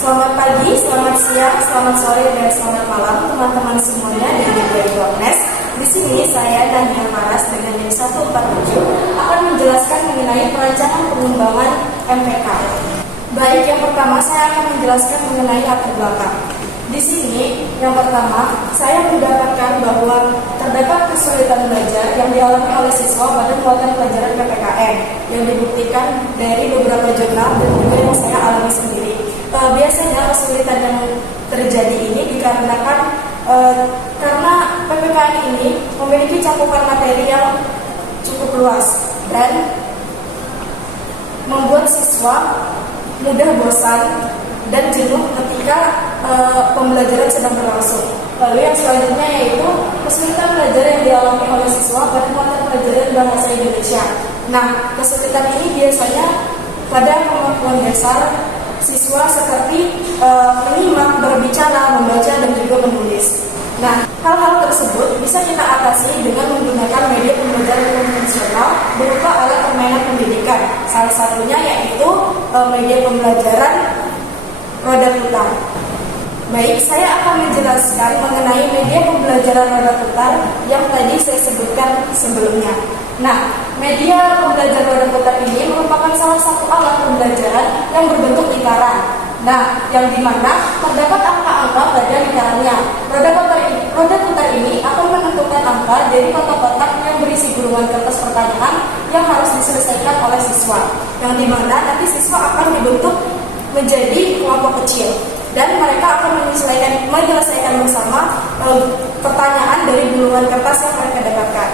Selamat pagi, selamat siang, selamat sore, dan selamat malam teman-teman semuanya dari GWI. Di sini saya Daniel Maras dengan NIM 147 akan menjelaskan mengenai perancangan pengembangan MPK. Baik, yang pertama saya akan menjelaskan mengenai latar belakang. Di sini, yang pertama, saya mendapatkan bahwa terdapat kesulitan belajar yang dialami oleh siswa pada muatan pelajaran PPKN yang dibuktikan dari beberapa jurnal dan juga yang saya alami sendiri. Biasanya kesulitan yang terjadi ini dikarenakan karena PPKN ini memiliki cakupan materi yang cukup luas dan membuat siswa mudah bosan dan jenuh ketika pembelajaran sedang berlangsung. Lalu yang selanjutnya yaitu kesulitan belajar yang dialami oleh siswa pada mata pelajaran bahasa Indonesia. Nah, kesulitan ini biasanya pada kemampuan dasar siswa seperti menyimak, berbicara, membaca, dan juga menulis. Nah, hal-hal tersebut bisa kita atasi dengan menggunakan media pembelajaran konvensional berupa alat permainan pendidikan. Salah satunya yaitu media pembelajaran roda putar. Baik, saya akan menjelaskan mengenai media pembelajaran roda putar yang tadi saya sebutkan sebelumnya. Nah, media pembelajaran roda putar ini merupakan salah satu alat pembelajaran yang berbentuk lingkaran. Nah, yang dimana terdapat angka-angka pada lingkarannya. Roda putar ini akan menentukan angka dari kotak-kotak yang berisi gulungan kertas pertanyaan yang harus diselesaikan oleh siswa. Yang dimana nanti siswa akan dibentuk menjadi kelompok kecil dan mereka akan menyelesaikan bersama pertanyaan dari gulungan kertas yang mereka dapatkan.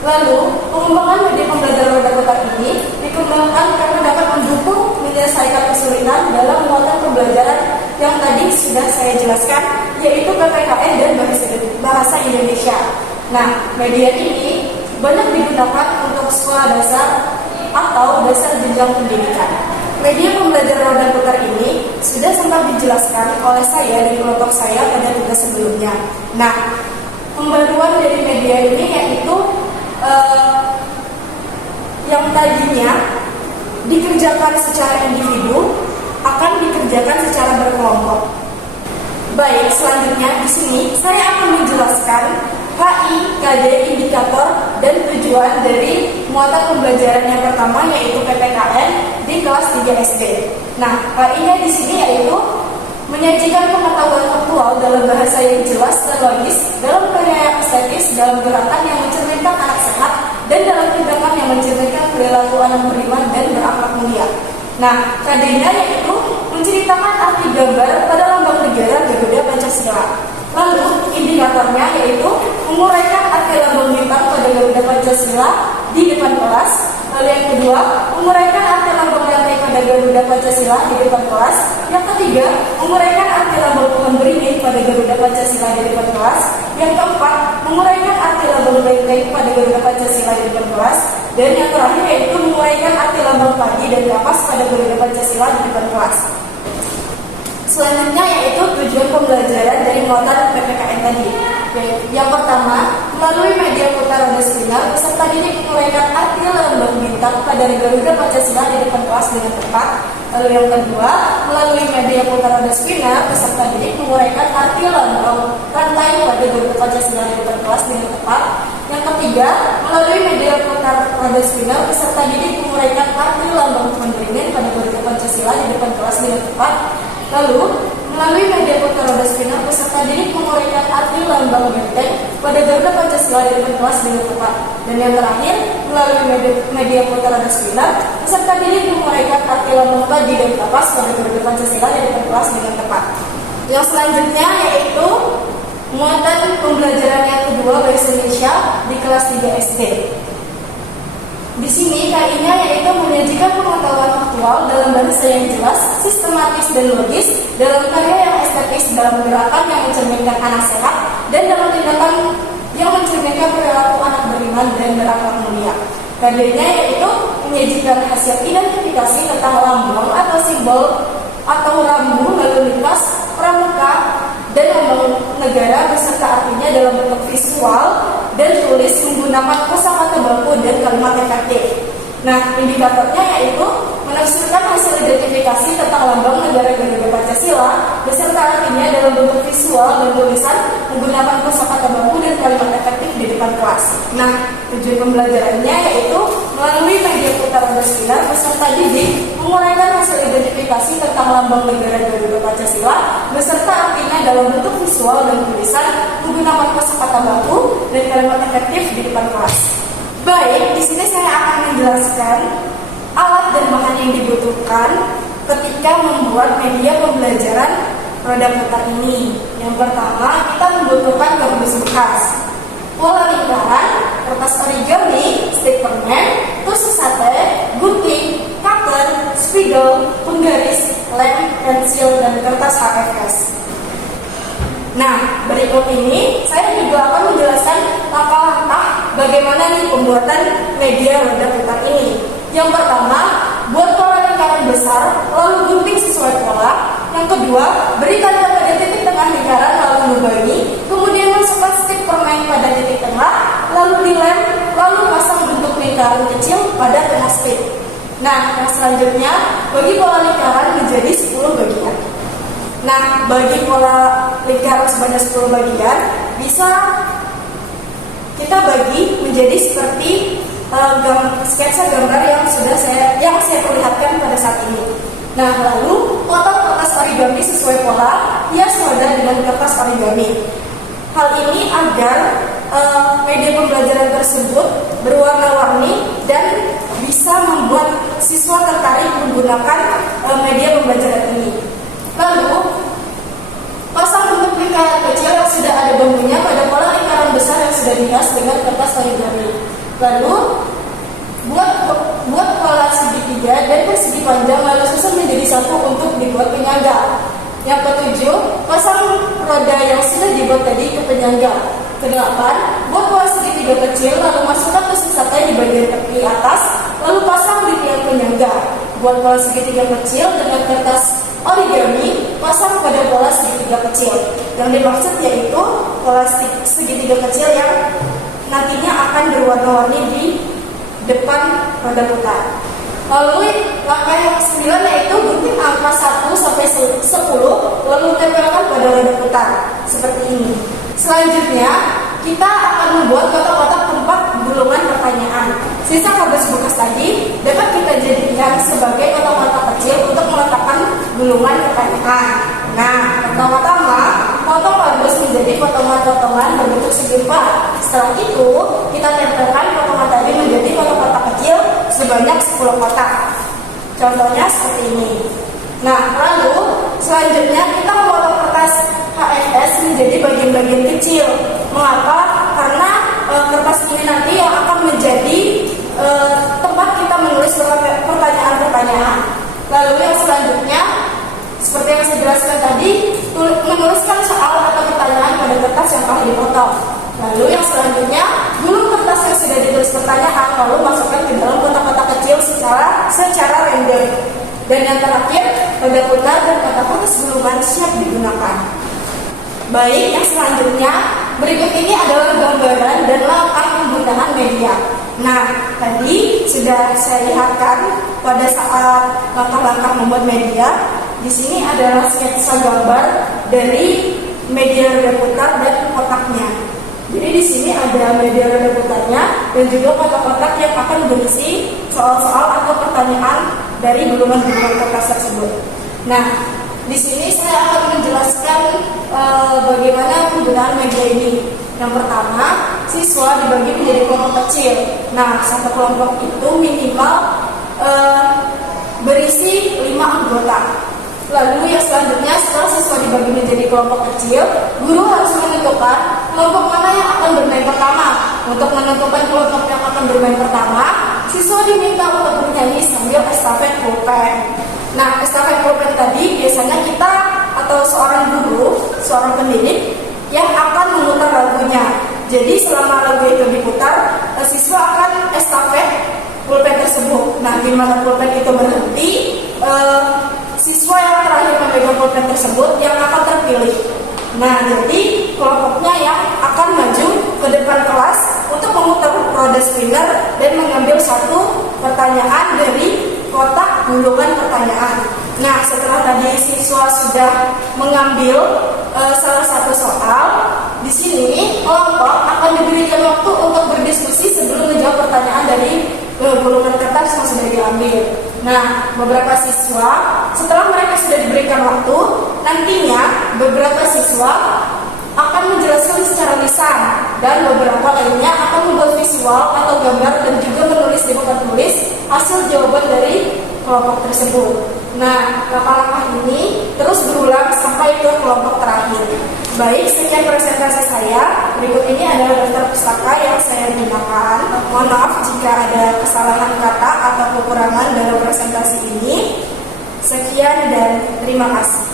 Lalu, pengembangan media pembelajaran roda putar ini dikembangkan karena dapat mendukung menyelesaikan kesulitan dalam muatan pembelajaran yang tadi sudah saya jelaskan, yaitu PPKN dan bahasa Indonesia. Nah, media ini banyak digunakan untuk sekolah dasar atau dasar jenjang pendidikan. Media pembelajaran roda putar ini sudah sempat dijelaskan oleh saya dan kelompok saya pada tugas sebelumnya. Nah, pembaruan dari media ini yaitu yang tadinya dikerjakan secara individu akan dikerjakan secara berkelompok. Baik, selanjutnya di sini saya akan menjelaskan HI, KD, indikator, dan tujuan dari muatan pembelajaran yang pertama yaitu PPKN di kelas 3 SD. Nah, HI-nya di sini yaitu menyajikan pengetahuan faktual dalam bahasa yang jelas dan logis, dalam karya yang estetis, dalam gerakan yang mencerminkan anak sehat, dan dalam tindakan yang mencerminkan perilaku anak beriman dan berakhlak mulia. Nah, KD-nya yaitu menceritakan arti gambar pada lambang negara Garuda Pancasila. Lalu, indikatornya yaitu menguraikan arti lambang bintang pada Garuda Pancasila di depan kelas. Lalu yang kedua, menguraikan arti lambang rantai pada Garuda Pancasila di depan kelas. Yang ketiga, menguraikan arti lambang pohon beringin pada Garuda Pancasila di depan kelas. Yang keempat, menguraikan arti lambang benteng pada Garuda Pancasila di depan kelas. Dan yang terakhir yaitu menguraikan arti lambang padi dan kapas pada Garuda Pancasila di depan kelas. Selanjutnya yaitu tujuan pembelajaran dari muatan PPKN tadi. Yang pertama, melalui media putar roda spinal, peserta didik menguraikan arti lambang bintang pada Garuda Pancasila di depan kelas dengan tepat. Lalu yang kedua, melalui media putar roda spinal, peserta didik menguraikan arti lambang rantai pada Garuda Pancasila di depan kelas dengan tepat. Yang ketiga, melalui media putar roda spinal, peserta didik menguraikan arti lambang pohon beringin pada Garuda Pancasila di depan kelas dengan tepat. Lalu, melalui media putar roda spinal, peserta didik menguraikan arti lambang benteng pada Garuda Pancasila di depan kelas dengan tepat. Dan yang terakhir, melalui media putar roda spinal, peserta didik menguraikan arti lambang padi dan kapas pada Garuda Pancasila di depan kelas dengan tepat. Yang selanjutnya yaitu muatan pembelajaran yang kedua bahasa Indonesia di kelas 3 SD. Di sini KI-nya yaitu menyajikan pengetahuan faktual dalam bahasa yang jelas, sistematis dan logis, dalam karya yang estetis, dalam gerakan yang mencerminkan anak sehat, dan dalam tindakan yang mencerminkan perilaku anak beriman dan berakhlak mulia. KD-nya yaitu menyajikan hasil identifikasi tentang lambang atau simbol atau rambu lalu lintas, pramuka, dan lambang negara beserta artinya dalam bentuk visual dan tulis menggunakan kosakata baku dan kalimat efektif. Nah, indikatornya yaitu menafsirkan hasil identifikasi tentang lambang negara Garuda Pancasila Pancasila beserta artinya dalam bentuk visual dan tulisan menggunakan kosakata baku dan kalimat efektif di depan kelas. Nah, tujuan pembelajarannya yaitu melalui media putar roda spinner peserta didik menguraikan hasil identifikasi tentang lambang negara Garuda Pancasila beserta artinya dalam bentuk visual dan tulisan menggunakan kosakata baku dan kalimat efektif di depan kelas. Baik, di sini saya akan menjelaskan alat dan bahan yang dibutuhkan ketika membuat media pembelajaran roda putar ini. Yang pertama, kita membutuhkan kardus bekas, pola lingkaran, kertas origami, stick permen, tusuk sate, gunting, cutter, spidol, penggaris, lem, pensil, dan kertas HFS. Nah, berikut ini saya juga akan menjelaskan langkah-langkah bagaimana nih pembuatan media roda putar ini. Yang pertama, buat pola lingkaran besar, lalu gunting sesuai pola. Yang kedua, beri tanda pada titik tengah lingkaran, lalu lubangi. Kemudian masukkan stick permen pada titik tengah, lalu dilem, lalu pasang bentuk lingkaran kecil pada tengah stick. Nah, yang selanjutnya, bagi pola lingkaran menjadi 10 bagian. Nah, bagi pola lingkaran sebanyak 10 bagian, bisa kita bagi menjadi seperti sketsa gambar yang saya perlihatkan pada saat ini. Nah, lalu potong kertas origami sesuai pola, hias roda dengan kertas origami. Hal ini agar media pembelajaran tersebut berwarna-warni dan bisa membuat siswa tertarik menggunakan media pembelajaran ini. Lalu, pasang bentuk lingkaran kecil yang sudah ada bambunya pada pola lingkaran besar yang sudah dihias dengan kertas origami. Lalu, buat pola segitiga dan persegi panjang lalu susun menjadi satu untuk dibuat penyangga. Yang ketujuh, pasang roda yang sudah dibuat tadi ke penyangga. Kedelapan, buat pola segitiga kecil lalu masukkan tusuk sate di bagian tepi atas, lalu pasang di tiang penyangga. Buat pola segitiga kecil dengan kertas origami, pasang pada pola segitiga kecil. Yang dimaksud yaitu pola segitiga kecil yang nantinya akan berwarna-warni di depan roda putar. Lalu langkah yang ke-9 yaitu gunting angka 1 sampai 10 lalu tempelkan pada roda putar seperti ini. Selanjutnya kita akan membuat kotak-kotak tempat gulungan pertanyaan. Sisa kardus bekas tadi dapat kita jadikan sebagai kotak-kotak kecil untuk meletakkan gulungan pertanyaan. Nah, pertama-tama potong kardus menjadi potongan-potongan berbentuk segi empat. Setelah itu kita tempelkan potongan tadi menjadi kotak-kotak kecil sebanyak 10 kotak. Contohnya seperti ini. Nah, lalu selanjutnya kita memotong kertas HFS menjadi bagian-bagian kecil. Mengapa? Karena kertas ini nanti yang akan menjadi tempat kita menulis pertanyaan-pertanyaan. Lalu yang selanjutnya, seperti yang saya jelaskan tadi, menuliskan soal atau pertanyaan pada kertas yang telah dipotong. Lalu yang selanjutnya, gulung kertas yang sudah ditulis pertanyaan lalu masukkan ke dalam kotak-kotak kecil secara random. Dan yang terakhir, roda putar dan kotak-kotak gulungan siap digunakan. Baik, yang selanjutnya, berikut ini adalah gambaran dan langkah penggunaan media. Nah, tadi sudah saya lihatkan pada saat langkah-langkah membuat media. Di sini adalah sketsa gambar dari media roda putar dan kotaknya. Jadi di sini ada media roda putarnya dan juga kotak-kotak yang akan berisi soal-soal atau pertanyaan dari gulungan-gulungan kertas tersebut. Nah, di sini saya akan menjelaskan bagaimana penggunaan media ini. Yang pertama, siswa dibagi menjadi kelompok kecil. Nah, satu kelompok itu minimal berisi 5 anggota. Lalu yang selanjutnya, setelah siswa dibagi menjadi kelompok kecil, guru harus menentukan kelompok mana yang akan bermain pertama. Untuk menentukan kelompok yang akan bermain pertama, siswa diminta untuk bernyanyi sambil estafet pulpen. Nah, estafet pulpen tadi biasanya kita atau seorang guru, seorang pendidik yang akan memutar lagunya. Jadi selama lagu itu diputar, siswa akan estafet pulpen tersebut. Nah, di mana pulpen itu berhenti, siswa yang terakhir memegang pulpen tersebut yang akan terpilih. Nah, jadi kelompoknya yang akan maju ke depan kelas untuk memutar roda spinner dan mengambil satu pertanyaan dari kotak gulungan pertanyaan. Nah, setelah tadi siswa sudah mengambil salah satu soal, di sini kelompok akan diberikan waktu untuk berdiskusi sebelum menjawab pertanyaan dari gulungan kertas yang sudah diambil. Nah, beberapa siswa setelah mereka sudah diberikan waktu, nantinya beberapa siswa akan menjelaskan secara lisan dan beberapa lainnya akan membuat visual atau gambar dan juga menulis di papan tulis hasil jawaban dari kelompok tersebut. Nah, langkah-langkah ini terus berulang sampai ke kelompok terakhir. Baik, sekian presentasi saya. Berikut ini adalah daftar pustaka yang saya gunakan. Mohon maaf jika ada kesalahan kata atau kekurangan dalam presentasi ini. Sekian dan terima kasih.